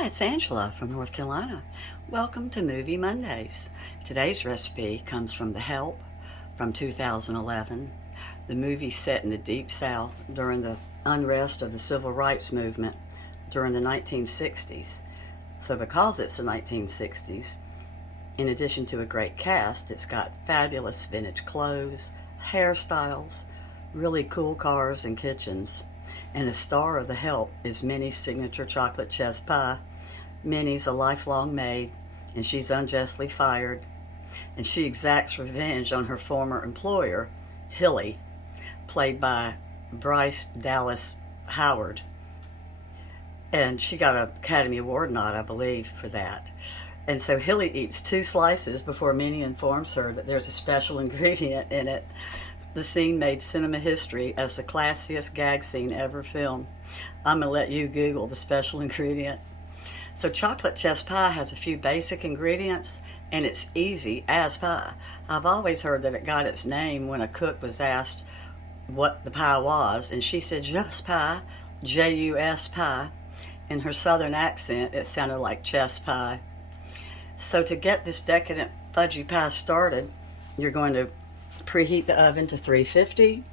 Hi, it's Angela from North Carolina. Welcome to Movie Mondays. Today's recipe comes from The Help from 2011. The movie set in the Deep South during the unrest of the Civil Rights Movement during the 1960s. So because it's the 1960s, in addition to a great cast, it's got fabulous vintage clothes, hairstyles, really cool cars and kitchens. And the star of The Help is Minnie's signature chocolate chess pie. Minnie's a lifelong maid, and she's unjustly fired. And she exacts revenge on her former employer, Hilly, played by Bryce Dallas Howard. And she got an Academy Award nod, I believe, for that. And so Hilly eats 2 slices before Minnie informs her that there's a special ingredient in it. The scene made cinema history as the classiest gag scene ever filmed. I'm gonna let you Google the special ingredient. So chocolate chess pie has a few basic ingredients, and it's easy as pie. I've always heard that it got its name when a cook was asked what the pie was, and she said just pie, J-U-S pie. In her southern accent, it sounded like chess pie. So to get this decadent fudgy pie started, you're going to preheat the oven to 350,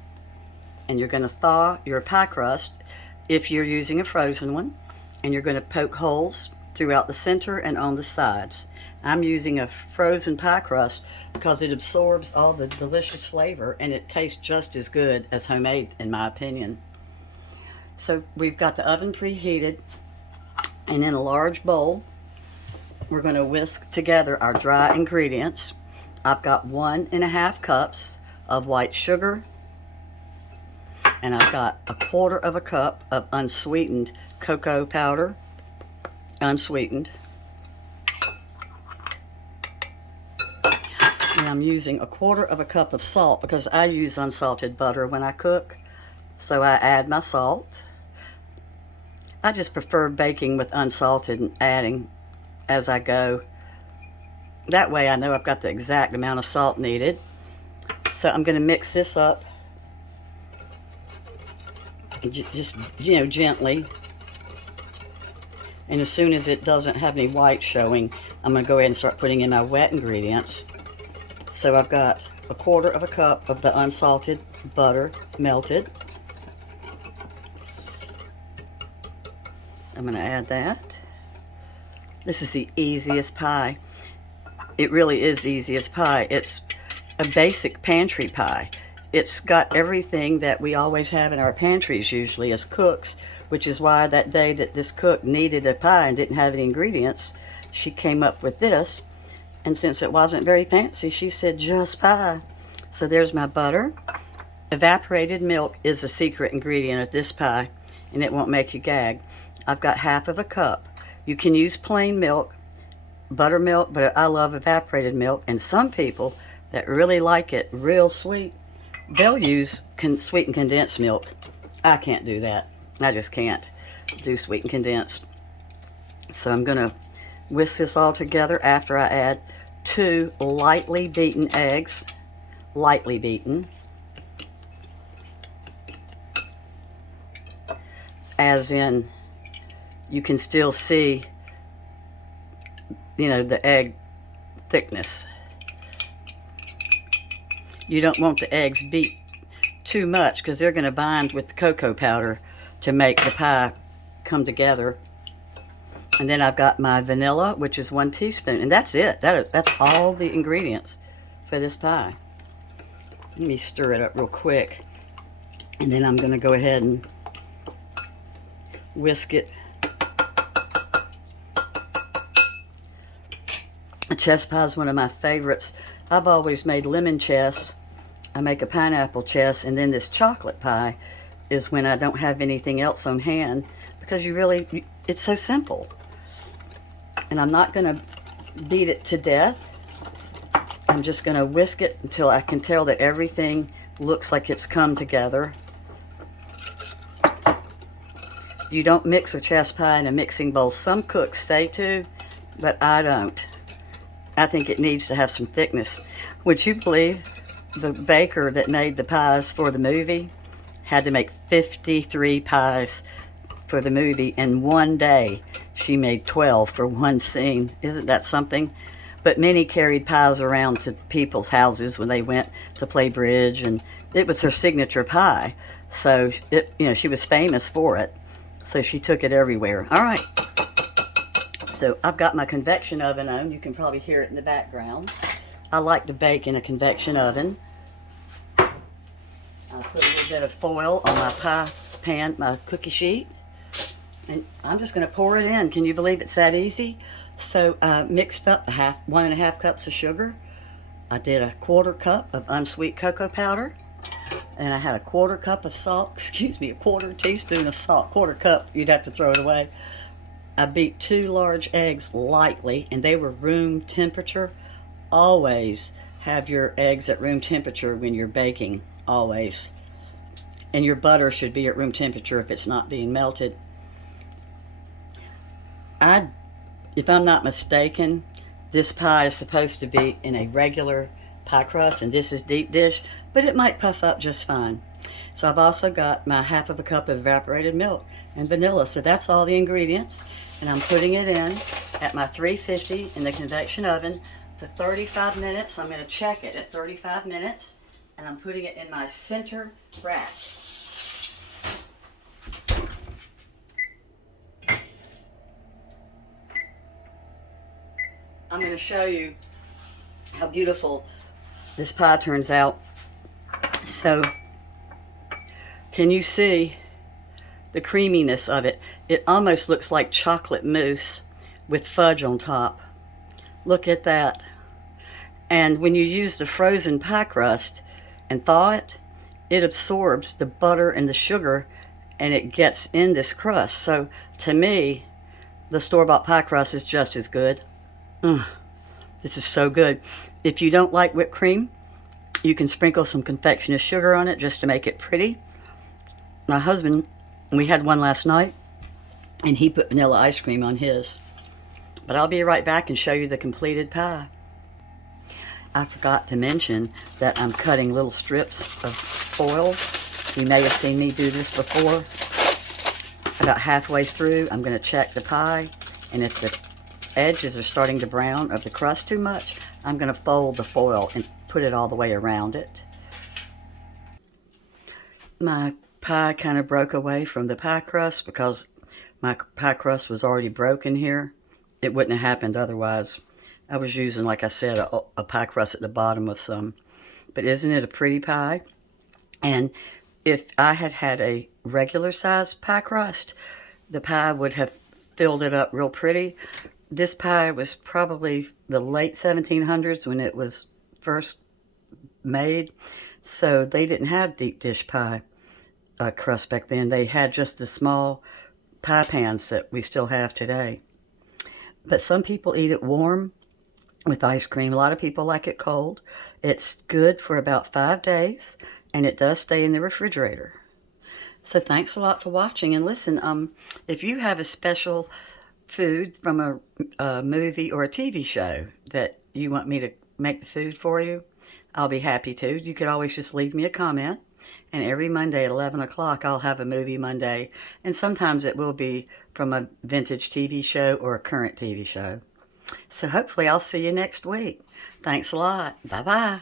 and you're going to thaw your pie crust if you're using a frozen one, and you're going to poke holes throughout the center and on the sides. I'm using a frozen pie crust because it absorbs all the delicious flavor, and it tastes just as good as homemade, in my opinion. So we've got the oven preheated, and in a large bowl we're going to whisk together our dry ingredients. I've got 1½ cups of white sugar, and I've got 1/4 cup of unsweetened cocoa powder, unsweetened. And I'm using 1/4 cup of salt because I use unsalted butter when I cook, so I add my salt. I just prefer baking with unsalted and adding as I go. That way I know I've got the exact amount of salt needed. So I'm going to mix this up, just, gently. And as soon as it doesn't have any white showing, I'm going to go ahead and start putting in my wet ingredients. So I've got 1/4 cup of the unsalted butter melted. I'm going to add that. This is the easiest pie. It really is easy as pie. It's a basic pantry pie. It's got everything that we always have in our pantries usually as cooks, which is why that day that this cook needed a pie and didn't have any ingredients, she came up with this. And since it wasn't very fancy, she said just pie. So there's my butter. Evaporated milk is a secret ingredient of this pie, and it won't make you gag. I've got 1/2 cup. You can use plain milk, buttermilk, but I love evaporated milk, and some people that really like it real sweet, they'll use sweetened condensed milk. I can't do that. I just can't do sweetened condensed. So I'm going to whisk this all together after I add 2 lightly beaten eggs, lightly beaten, as in you can still see the egg thickness. You don't want the eggs beat too much because they're going to bind with the cocoa powder to make the pie come together. And then I've got my vanilla, which is 1 teaspoon, and that's it. That's all the ingredients for this pie. Let me stir it up real quick, and then I'm going to go ahead and whisk it. A chess pie is one of my favorites. I've always made lemon chess. I make a pineapple chess, and then this chocolate pie is when I don't have anything else on hand, because it's so simple. And I'm not going to beat it to death. I'm just going to whisk it until I can tell that everything looks like it's come together. You don't mix a chess pie in a mixing bowl. Some cooks say to, but I don't. I think it needs to have some thickness. Would you believe the baker that made the pies for the movie had to make 53 pies for the movie in one day? she made 12 for one scene. Isn't that something? But Minnie carried pies around to people's houses when they went to play bridge, and it was her signature pie. So, she was famous for it. So she took it everywhere. All right. So I've got my convection oven on. You can probably hear it in the background. I like to bake in a convection oven. I put a little bit of foil on my pie pan, my cookie sheet. And I'm just going to pour it in. Can you believe it's that easy? So I mixed up 1.5 cups of sugar. I did a 1/4 cup of unsweetened cocoa powder. And I had a 1/4 cup of salt. Excuse me, a 1/4 teaspoon of salt. 1/4 cup, you'd have to throw it away. I beat 2 large eggs lightly, and they were room temperature. Always have your eggs at room temperature when you're baking, always. And your butter should be at room temperature if it's not being melted. If I'm not mistaken, this pie is supposed to be in a regular pie crust, and this is deep dish, but it might puff up just fine. So I've also got my 1/2 cup of evaporated milk and vanilla. So that's all the ingredients. And I'm putting it in at my 350 in the convection oven for 35 minutes. I'm going to check it at 35 minutes. And I'm putting it in my center rack. I'm going to show you how beautiful this pie turns out. So, can you see the creaminess of it? It almost looks like chocolate mousse with fudge on top. Look at that. And when you use the frozen pie crust and thaw it, it absorbs the butter and the sugar, and it gets in this crust. So, to me, the store-bought pie crust is just as good. This is so good. If you don't like whipped cream, you can sprinkle some confectioner's sugar on it just to make it pretty. My husband, we had one last night, and he put vanilla ice cream on his. But I'll be right back and show you the completed pie. I forgot to mention that I'm cutting little strips of foil. You may have seen me do this before. About halfway through, I'm going to check the pie, and if the edges are starting to brown of the crust too much, I'm going to fold the foil and put it all the way around it. My pie kind of broke away from the pie crust because my pie crust was already broken here. It wouldn't have happened otherwise. I was using, like I said, a pie crust at the bottom of some. But isn't it a pretty pie? And if I had had a regular size pie crust, the pie would have filled it up real pretty. This pie was probably the late 1700s when it was first made. So they didn't have deep dish pie crust back then. They had just the small pie pans that we still have today. But some people eat it warm with ice cream. A lot of people like it cold. It's good for about 5 days, and it does stay in the refrigerator. So thanks a lot for watching. And listen, if you have a special food from a movie or a TV show that you want me to make the food for you, I'll be happy to. You could always just leave me a comment. And every Monday at 11 o'clock, I'll have a Movie Monday. And sometimes it will be from a vintage TV show or a current TV show. So hopefully I'll see you next week. Thanks a lot. Bye-bye.